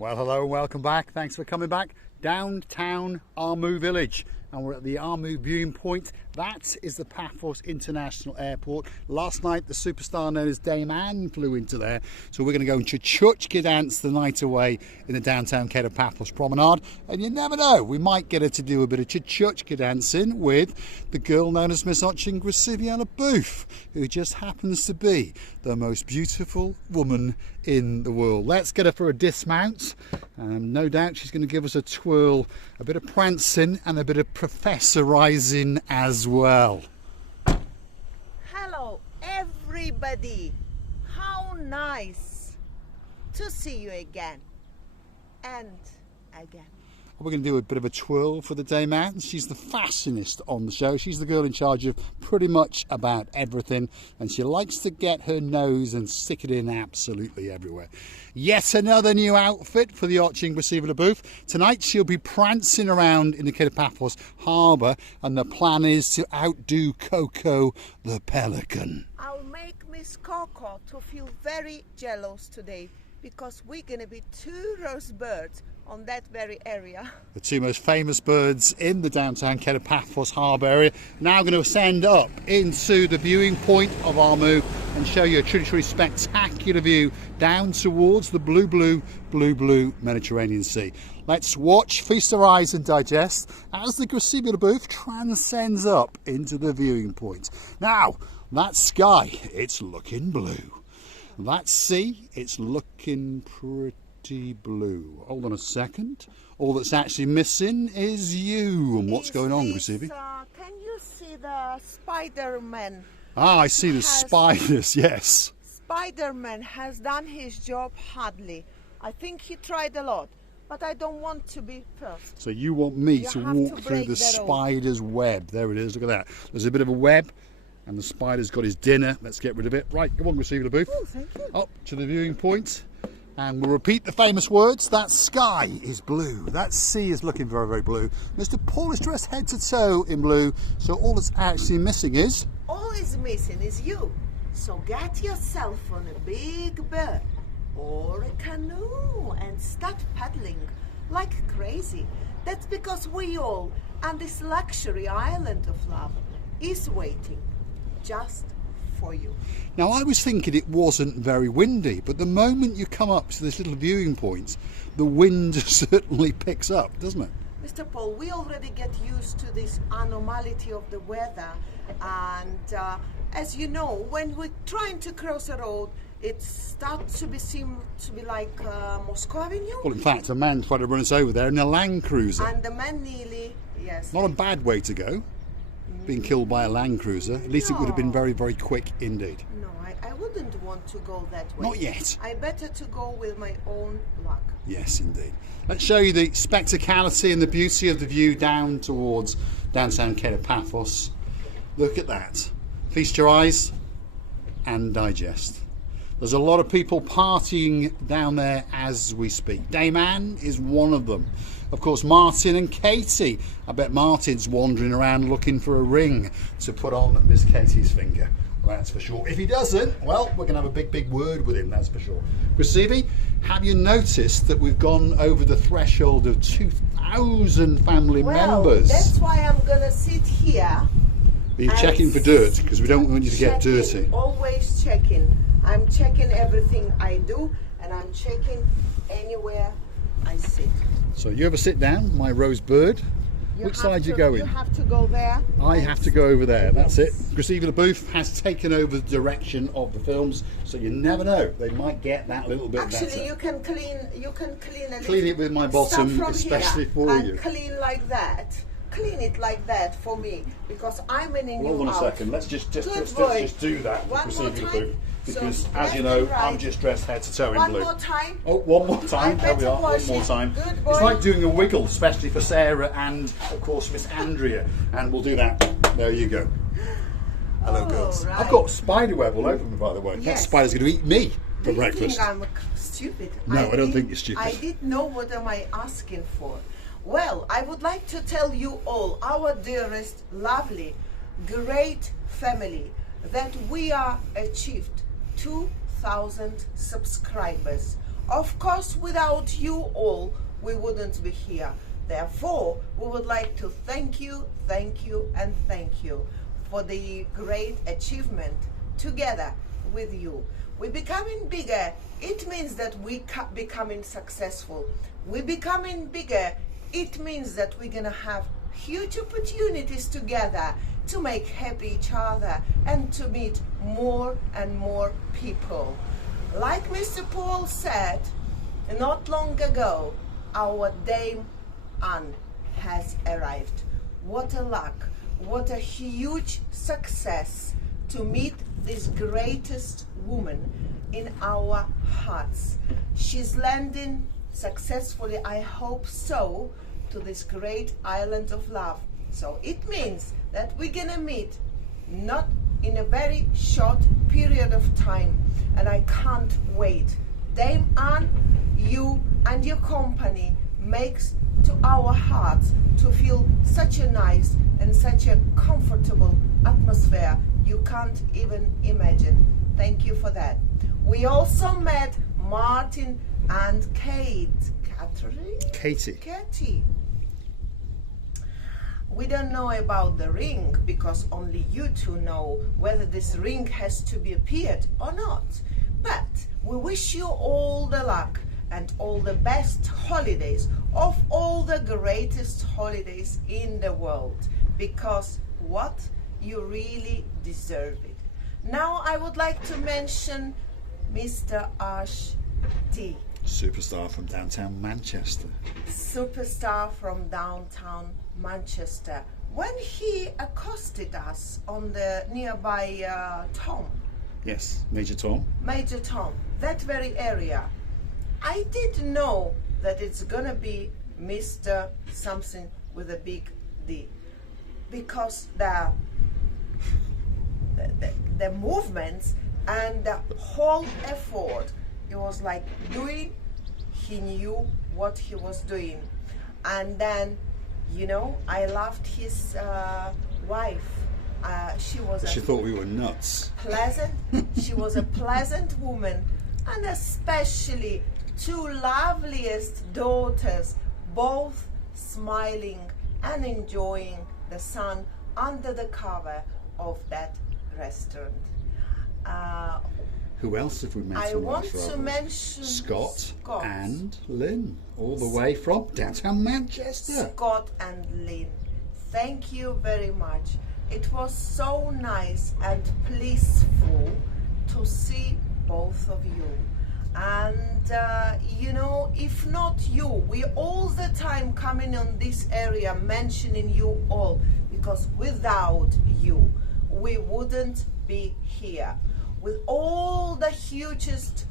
Well, hello and welcome back. Thanks for coming back. Downtown Armu Village, and we're at the Armu viewing point. That is the Paphos International Airport. Last night the superstar known as Dame Anne flew into there, so we're going to go and Chuchka dance the night away in the downtown Cape of Paphos promenade. And you never know, we might get her to do a bit of Chuchka dancing with the girl known as Miss Grasiviana Booth, who just happens to be the most beautiful woman in the world. Let's get her for a dismount. No doubt she's going to give us a twirl, a bit of prancing and a bit of professorising as well. Hello everybody, how nice to see you again and again. We're going to do a bit of a twirl for the Dame Anne. She's the fashionist on the show. She's the girl in charge of pretty much about everything, and she likes to get her nose and stick it in absolutely everywhere. Yet another new outfit for the Arching Receiver booth. Tonight she'll be prancing around in the Cape of Paphos harbour, and the plan is to outdo Coco the pelican. I'll make Miss Coco to feel very jealous today, because we're going to be two roast birds on that very area. The two most famous birds in the downtown Cape of Paphos harbour area. Now going to ascend up into the viewing point of Armu and show you a truly spectacular view down towards the blue Mediterranean Sea. Let's watch, feast our eyes and digest as the Grasiviana booth transcends up into the viewing point. Now, that sky, it's looking blue. That sea, it's looking pretty blue. Hold on a second. All that's actually missing is you. And what's going on, Grasivi? Can you see the Spider-Man? Ah, I see the spiders, yes. Spider-Man has done his job hardly. I think he tried a lot, but I don't want to be first. So you want me to walk through the spider's web. There it is, look at that. There's a bit of a web. And the spider's got his dinner. Let's get rid of it. Right, come on, Grasiviana booth. Oh, thank you. Up to the viewing point. And we'll repeat the famous words. That sky is blue. That sea is looking very blue. Mr. Paul is dressed head to toe in blue. So all that's actually missing is... All is missing is you. So get yourself on a big bird or a canoe and start paddling like crazy. That's because we all, on this luxury island of love, is waiting just for you. Now, I was thinking it wasn't very windy, but the moment you come up to this little viewing point, the wind certainly picks up, doesn't it? Mr. Paul, we already get used to this anomality of the weather, and as you know, when we're trying to cross a road, it starts to seem to be like Moscow Avenue. Well, in fact, a man tried to run us over there in a Land Cruiser. And the man nearly, yes. Not a bad way to go. Being killed by a Land Cruiser. At least it would have been very quick indeed. No, I wouldn't want to go that way. Not yet. I better to go with my own luck. Yes, indeed. Let's show you the spectacality and the beauty of the view down towards downtown Cape of Paphos. Look at that. Feast your eyes and digest. There's a lot of people partying down there as we speak. Dame Anne is one of them. Of course, Martin and Katie. I bet Martin's wandering around looking for a ring to put on Miss Katie's finger. Well, that's for sure. If he doesn't, well, we're going to have a big word with him, that's for sure. Grasivi, have you noticed that we've gone over the threshold of 2,000 family members? That's why I'm going to sit here. Are you checking for dirt? Because we don't want you to get dirty. Always checking. I'm checking everything I do, and I'm checking anywhere I sit. So you ever sit down, my rose bird? Which side you going? You have to go there. I have to go over there. That's it. Grasiviana booth has taken over the direction of the films, so you never know. They might get that little bit better. Actually, you can clean a clean it with my bottom, especially for you. And clean like that. Clean it like that for me, because I'm in a new Hold on a second. Let's just do that. One more time. Because, so as you know, right. I'm just dressed head to toe in blue. One more time. Oh, one more time. There we are. One more time. Good boy. It's like doing a wiggle, especially for Sarah and, of course, Miss Andrea. And we'll do that. There you go. Hello, girls. Right. I've got spider web all over me, by the way. Yes. That spider's going to eat me for breakfast. Do you think I'm stupid? No, I don't think you're stupid. I didn't know what am I asking for. Well, I would like to tell you all, our dearest, lovely, great family, that we are achieved 2,000 subscribers Of course, without you all, we wouldn't be here. Therefore, we would like to thank you, and thank you for the great achievement together with you. We're becoming bigger. It means that we becoming successful. We're becoming bigger. It means that we're gonna have huge opportunities together to make happy each other and to meet more and more people. Like Mr. Paul said not long ago, our Dame Anne has arrived. What a luck, what a huge success to meet this greatest woman in our hearts. She's landing successfully, I hope so, to this great island of love. So it means that we're gonna meet not in a very short period of time, and I can't wait. Dame Anne, you and your company makes to our hearts to feel such a nice and such a comfortable atmosphere you can't even imagine. Thank you for that. We also met Martin and Katie. We don't know about the ring because only you two know whether this ring has to be appeared or not. But we wish you all the luck and all the best holidays of all the greatest holidays in the world, because what? You really deserve it. Now I would like to mention Mr. Ash T. Superstar from downtown Manchester. Superstar from downtown Manchester. When he accosted us on the nearby Tom. Yes, Major Tom. Major Tom, that very area. I did know that it's gonna be Mr. something with a big D, because the movements and the whole effort, it was like doing, he knew what he was doing. And then, you know, I loved his wife. She thought we were nuts. Pleasant. She was a pleasant woman, and especially two loveliest daughters, both smiling and enjoying the sun under the cover of that restaurant. Who else have we met? I want to mention Scott and Lynn, all the way from downtown Manchester. Scott and Lynn, thank you very much. It was so nice and blissful to see both of you. And you know, if not you, we all the time coming on this area mentioning you all, because without you we wouldn't be here. With all the hugest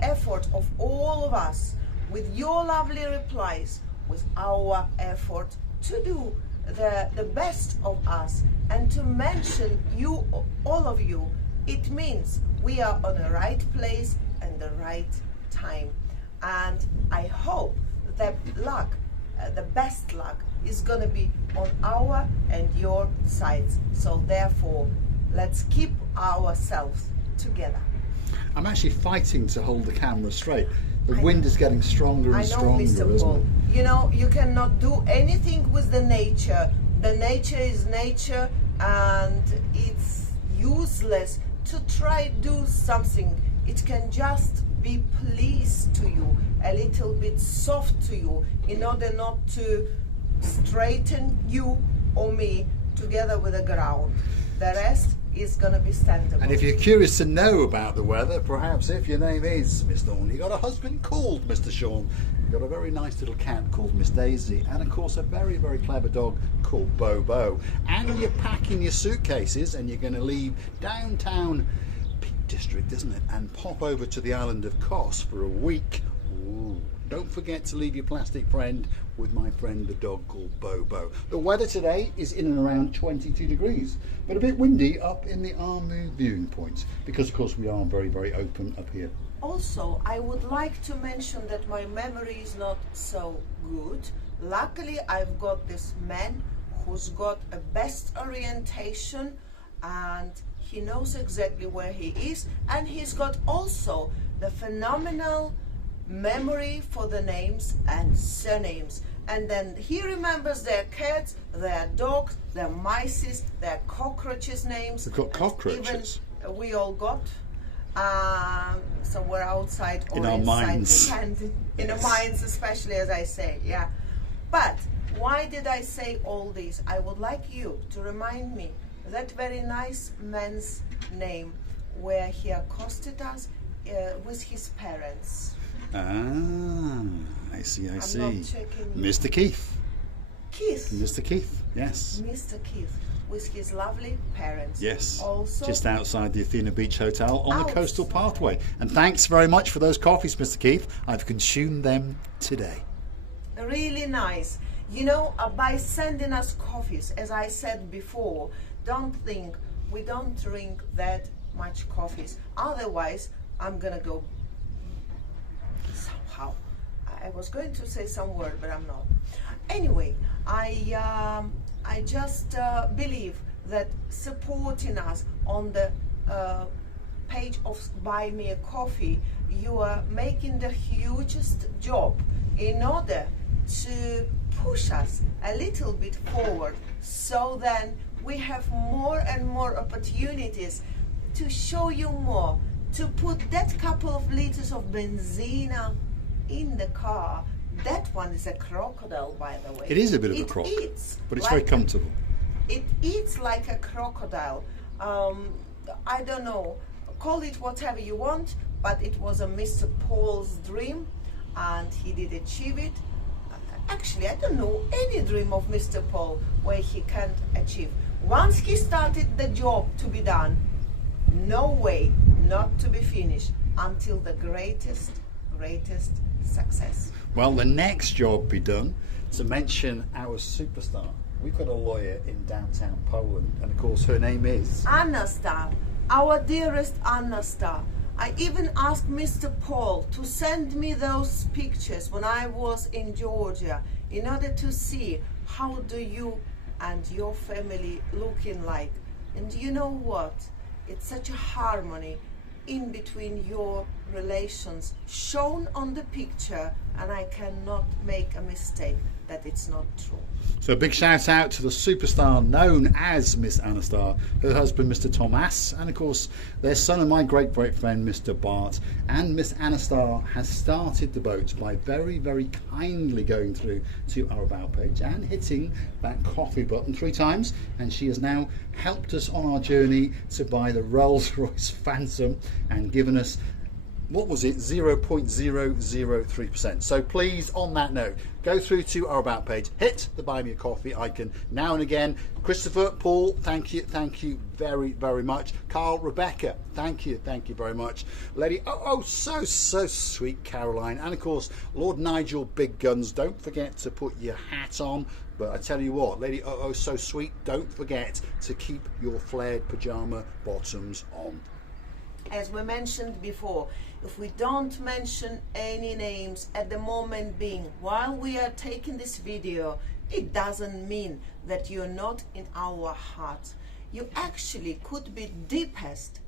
effort of all of us, with your lovely replies, with our effort to do the best of us and to mention you, all of you, it means we are on the right place and the right time. And I hope that luck, the best luck, is going to be on our and your sides. So therefore, let's keep ourselves together. I'm actually fighting to hold the camera straight. The wind is getting stronger and stronger, Mr. Paul. You know, you cannot do anything with the nature. The nature is nature, and it's useless to try do something. It can just be pleased to you, a little bit soft to you, in order not to straighten you or me together with the ground. The rest is going to be standable. And if you're curious to know about the weather, perhaps if your name is Miss Dawn, you got a husband called Mr. Sean, you've got a very nice little cat called Miss Daisy, and of course a very, very clever dog called Bobo. And you're packing your suitcases and you're going to leave downtown Peak District, isn't it? And pop over to the island of Kos for a week. Ooh. Don't forget to leave your plastic friend with my friend the dog called Bobo. The weather today is in and around 22 degrees, but a bit windy up in the Armu viewing point, because of course we are very, very open up here. Also, I would like to mention that my memory is not so good. Luckily, I've got this man who's got a best orientation, and he knows exactly where he is, and he's got also the phenomenal memory for the names and surnames. And then he remembers their cats, their dogs, their mice, their cockroaches names. We've got cockroaches. Even we all got somewhere outside or in our inside, minds. In our minds, especially, as I say, yeah. But why did I say all this? I would like you to remind me that very nice man's name where he accosted us with his parents. Ah, I see. I'm see. not checking. Mr. Keith. Keith. Mr. Keith, yes. Mr. Keith with his lovely parents. Yes. Also, just outside the Athena Beach Hotel on the Coastal Outside. Pathway. And thanks very much for those coffees, Mr. Keith. I've consumed them today. really nice. You know, by sending us coffees, as I said before, don't think we don't drink that much coffees. Otherwise, I'm gonna go somehow. I was going to say some word, but I'm not. Anyway, I just believe that supporting us on the page of Buy Me a Coffee, you are making the hugest job in order to push us a little bit forward, so then we have more and more opportunities to show you more, to put that couple of liters of benzina in the car. That one is a crocodile, by the way. It is a bit of a croc, eats but it's like very comfortable. It eats like a crocodile. I don't know, call it whatever you want, but it was a Mr. Paul's dream, and he did achieve it. Actually, I don't know any dream of Mr. Paul where he can't achieve. Once he started the job to be done, no way not to be finished until the greatest success. Well, the next job be done to mention our superstar. We've got a lawyer in downtown Poland, and of course her name is Anna Star, our dearest Anna Star. I even asked Mr. Paul to send me those pictures when I was in Georgia in order to see how do you and your family looking like. And you know what? It's such a harmony in between your relations shown on the picture, and I cannot make a mistake that it's not true. So a big shout out to the superstar known as Miss Anastar, her husband Mr. Thomas, and of course their son and my great friend Mr. Bart. And Miss Anastar has started the boat by very kindly going through to our About page and hitting that coffee button 3 times, and she has now helped us on our journey to buy the Rolls-Royce Phantom and given us, what was it, 0.003%. So please, on that note, go through to our About page, hit the Buy Me a Coffee icon now and again. Christopher, Paul, thank you very much. Carl, Rebecca, thank you very much. Lady, so sweet Caroline, and of course Lord Nigel Big Guns, don't forget to put your hat on. But I tell you what, Lady so sweet, don't forget to keep your flared pajama bottoms on. As we mentioned before, if we don't mention any names at the moment being while we are taking this video, it doesn't mean that you're not in our heart. You actually could be deepest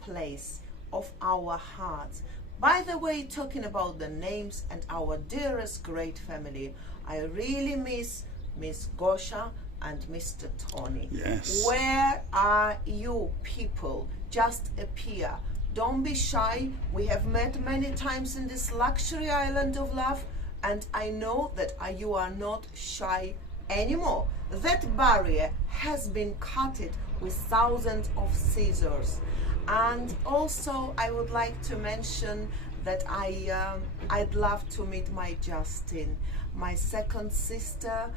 place of our hearts. By the way, talking about the names and our dearest great family, I really miss Miss Gosha and Mr. Tony. Yes. Where are you people? Just appear. Don't be shy. We have met many times in this luxury island of love, and I know that you are not shy anymore. That barrier has been cut with thousands of scissors. And also I would like to mention that I'd love to meet my Justin, my second sister,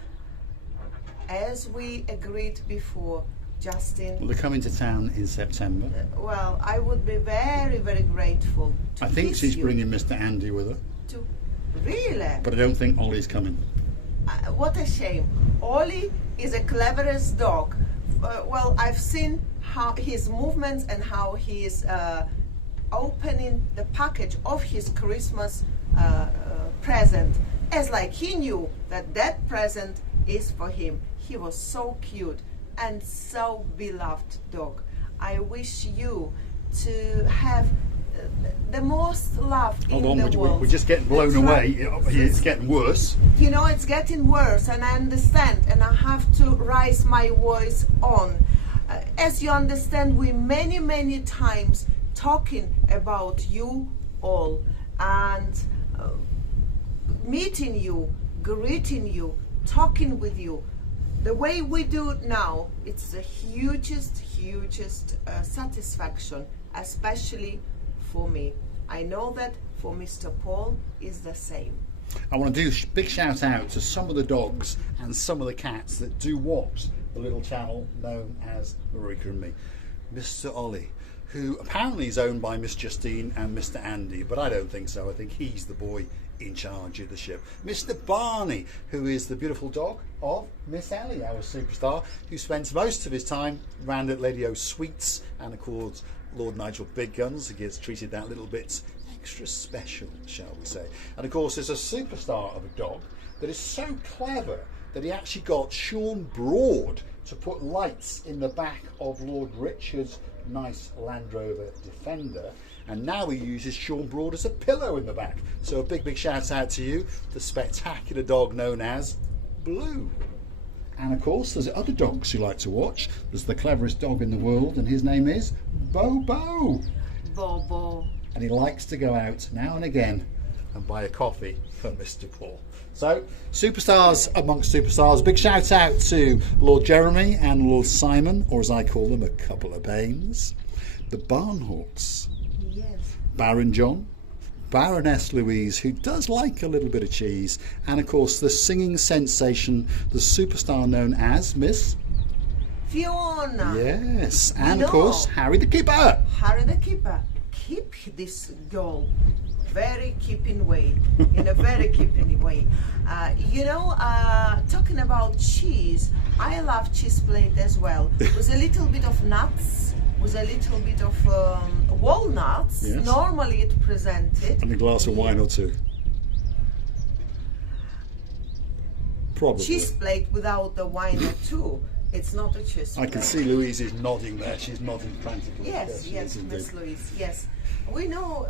as we agreed before. Justin. Well, they're coming to town in September. Well, I would be very grateful to I think kiss she's you. bringing Mr. Andy with her. Really? But I don't think Ollie's coming. What a shame. Ollie is the cleverest dog. Well, I've seen how his movements and how he is opening the package of his Christmas present, as like he knew that present is for him. He was so cute and so beloved dog. I wish you to have the most loved Hold in on, the world. we're just getting blown away. It's getting worse. You know, it's getting worse, and I understand, and I have to raise my voice on. As you understand, we many times talking about you all, and meeting you, greeting you, talking with you. The way we do it now, it's the hugest satisfaction, especially for me. I know that for Mr. Paul is the same. I want to do a big shout out to some of the dogs and some of the cats that do watch the little channel known as Marika and Me. Mr. Ollie, who apparently is owned by Miss Justine and Mr. Andy, but I don't think so. I think he's the boy in charge of the ship. Mr. Barney, who is the beautiful dog of Miss Ellie, our superstar, who spends most of his time round at Lady O's Sweets and of course Lord Nigel Big Guns. He gets treated that little bit extra special, shall we say. And of course there's a superstar of a dog that is so clever that he actually got Sean Broad to put lights in the back of Lord Richard's nice Land Rover Defender, and now he uses Sean Broad as a pillow in the back. So a big shout out to you, the spectacular dog known as Blue. And of course there's other dogs you like to watch. There's the cleverest dog in the world, and his name is Bobo. Bobo. And he likes to go out now and again and buy a coffee for Mr. Paul. So, superstars amongst superstars. Big shout out to Lord Jeremy and Lord Simon, or as I call them, a couple of Baines. The Barnhawks. Yes. Baron John. Baroness Louise, who does like a little bit of cheese. And of course, the singing sensation, the superstar known as Miss Fiona. Yes. And of course, Harry the Keeper. Harry the Keeper. Keep this girl very keeping way, in a very keeping way. Talking about cheese, I love cheese plate as well. With a little bit of nuts, with a little bit of walnuts. Yes. Normally it presented. And a glass of wine or two. Probably. Cheese plate without the wine or two. It's not a cheese plate. I can see Louise is nodding there. She's nodding frantically. Yes, is Miss indeed. Louise. Yes, we know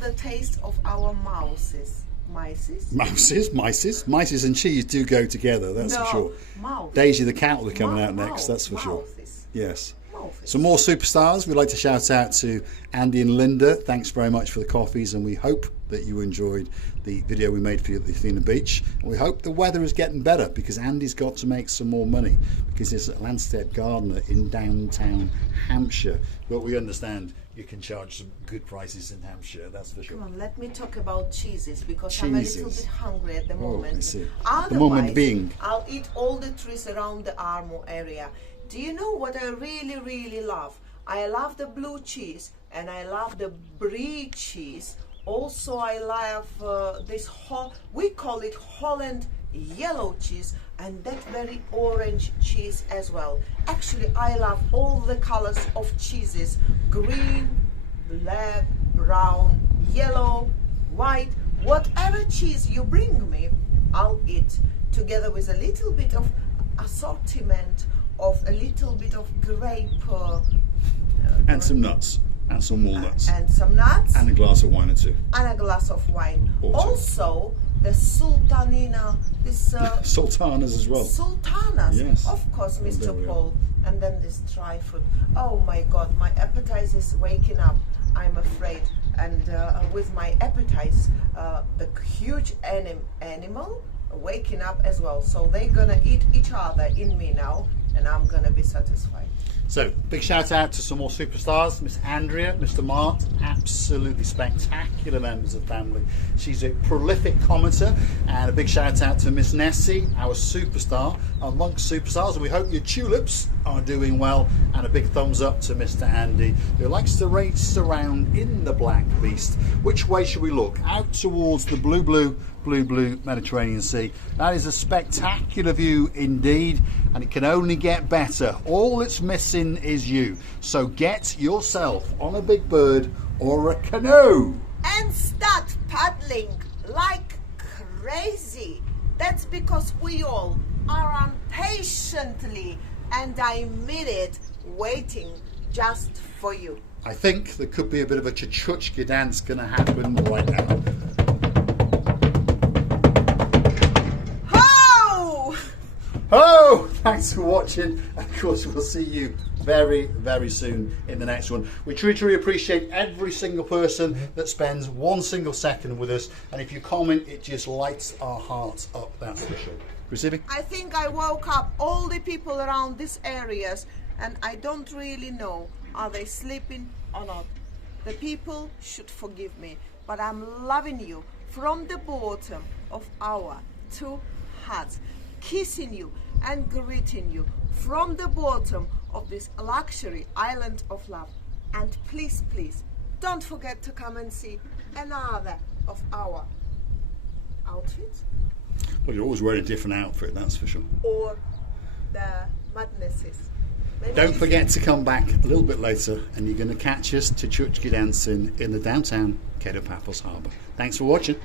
the taste of our mouses. Mices and cheese do go together, that's for sure. Mouth. Daisy the cat will be coming out next, that's for sure. Mouses. Yes. Mouses. Some more superstars. We'd like to shout out to Andy and Linda. Thanks very much for the coffees, and we hope that you enjoyed the video we made for you at the Athena Beach. And we hope the weather is getting better, because Andy's got to make some more money, because he's a landscape gardener in downtown Hampshire. But we understand you can charge some good prices in Hampshire, that's for sure. Come on, let me talk about cheeses, because I'm a little bit hungry at the moment. I see. Otherwise, The moment being. I'll eat all the trees around the Armo area. Do you know what I really love? I love the blue cheese, and I love the brie cheese. Also, I love we call it Holland yellow cheese, and that very orange cheese as well. Actually, I love all the colors of cheeses: green, black, brown, yellow, white. Whatever cheese you bring me, I'll eat, together with a little bit of assortment of a little bit of grape And some nuts. And some walnuts. and some nuts And a glass of wine or two. and a glass of wine. Or two. Also, the sultanina, this Sultanas as well. sultanas, Yes. of course, there Mr. we are. Paul, and then this dry fruit. Oh my God, my appetite is waking up, I'm afraid. And with my appetite, the huge animal waking up as well. So they're gonna eat each other in me now, and I'm gonna be satisfied. So, big shout out to some more superstars. Miss Andrea, Mr. Mart, absolutely spectacular members of the family. She's a prolific commenter. And a big shout out to Miss Nessie, our superstar amongst superstars. And we hope your tulips are doing well. And a big thumbs up to Mr. Andy, who likes to race around in the Black Beast. Which way should we look? Out towards the blue Mediterranean Sea. That is a spectacular view indeed, and it can only get better. All it's missing is you. So get yourself on a big bird or a canoe And start paddling like crazy. That's because we all are impatiently, and I mean it, waiting just for you. I think there could be a bit of a chuchuchka dance going to happen right now. Oh, thanks for watching. Of course, we'll see you very, very soon in the next one. We truly appreciate every single person that spends 1 single second with us. And if you comment, it just lights our hearts up, that's for sure. Recibi? I think I woke up all the people around these areas, and I don't really know, are they sleeping or not? The people should forgive me, but I'm loving you from the bottom of our 2 hearts. Kissing you and greeting you from the bottom of this luxury island of love. And please, please, don't forget to come and see another of our outfits. Well, you're always wearing a different outfit, that's for sure. Or the madnesses. Maybe don't forget to come back a little bit later and you're going to catch us to chuchuchka dancing in the downtown Paphos Harbour. Thanks for watching.